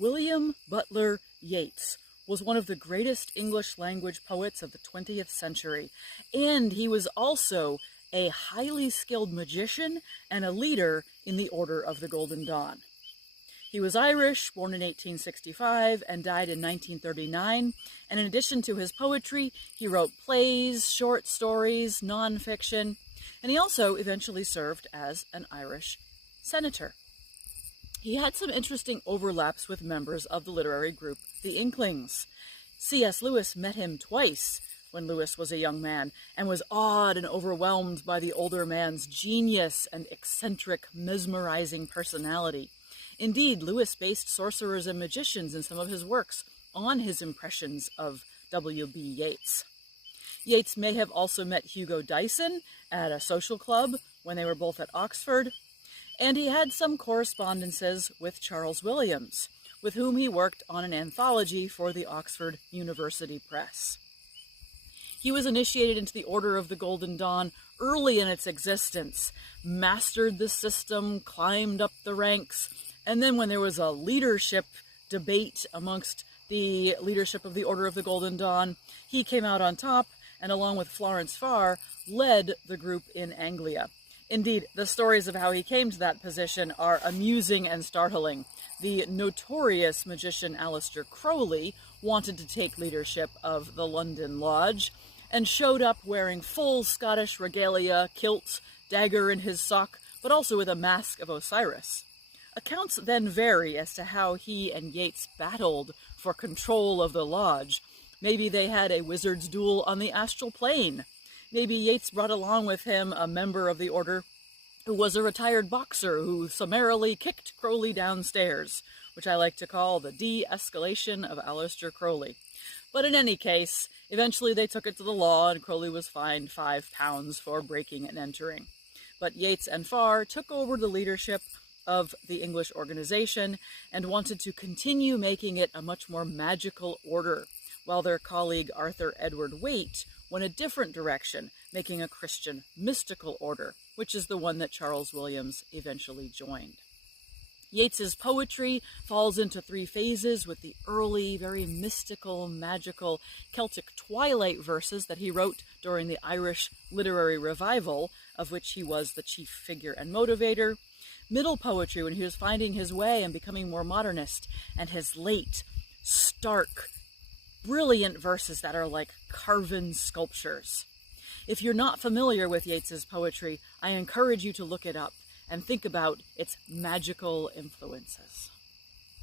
William Butler Yeats was one of the greatest English language poets of the 20th century, and he was also a highly skilled magician and a leader in the Order of the Golden Dawn. He was Irish, born in 1865 and died in 1939, and in addition to his poetry, he wrote plays, short stories, nonfiction, and he also eventually served as an Irish senator. He had some interesting overlaps with members of the literary group the Inklings. C.S. Lewis met him twice when Lewis was a young man and was awed and overwhelmed by the older man's genius and eccentric, mesmerizing personality. Indeed, Lewis based sorcerers and magicians in some of his works on his impressions of W.B. Yeats. Yeats may have also met Hugo Dyson at a social club when they were both at Oxford, and he had some correspondences with Charles Williams, with whom he worked on an anthology for the Oxford University Press. He was initiated into the Order of the Golden Dawn early in its existence, mastered the system, climbed up the ranks, and then when there was a leadership debate amongst the leadership of the Order of the Golden Dawn, he came out on top and, along with Florence Farr, led the group in Anglia. Indeed, the stories of how he came to that position are amusing and startling. The notorious magician Aleister Crowley wanted to take leadership of the London Lodge and showed up wearing full Scottish regalia, kilt, dagger in his sock, but also with a mask of Osiris. Accounts then vary as to how he and Yeats battled for control of the lodge. Maybe they had a wizard's duel on the astral plane. Maybe Yeats brought along with him a member of the order who was a retired boxer who summarily kicked Crowley downstairs, which I like to call the de-escalation of Aleister Crowley. But in any case, eventually they took it to the law and Crowley was fined £5 for breaking and entering. But Yeats and Farr took over the leadership of the English organization and wanted to continue making it a much more magical order, while their colleague Arthur Edward Waite went a different direction, making a Christian mystical order, which is the one that Charles Williams eventually joined. Yeats's poetry falls into three phases, with the early, very mystical, magical Celtic twilight verses that he wrote during the Irish literary revival, of which he was the chief figure and motivator, middle poetry when he was finding his way and becoming more modernist, and his late, stark, brilliant verses that are like carven sculptures. If you're not familiar with Yeats's poetry, I encourage you to look it up and think about its magical influences.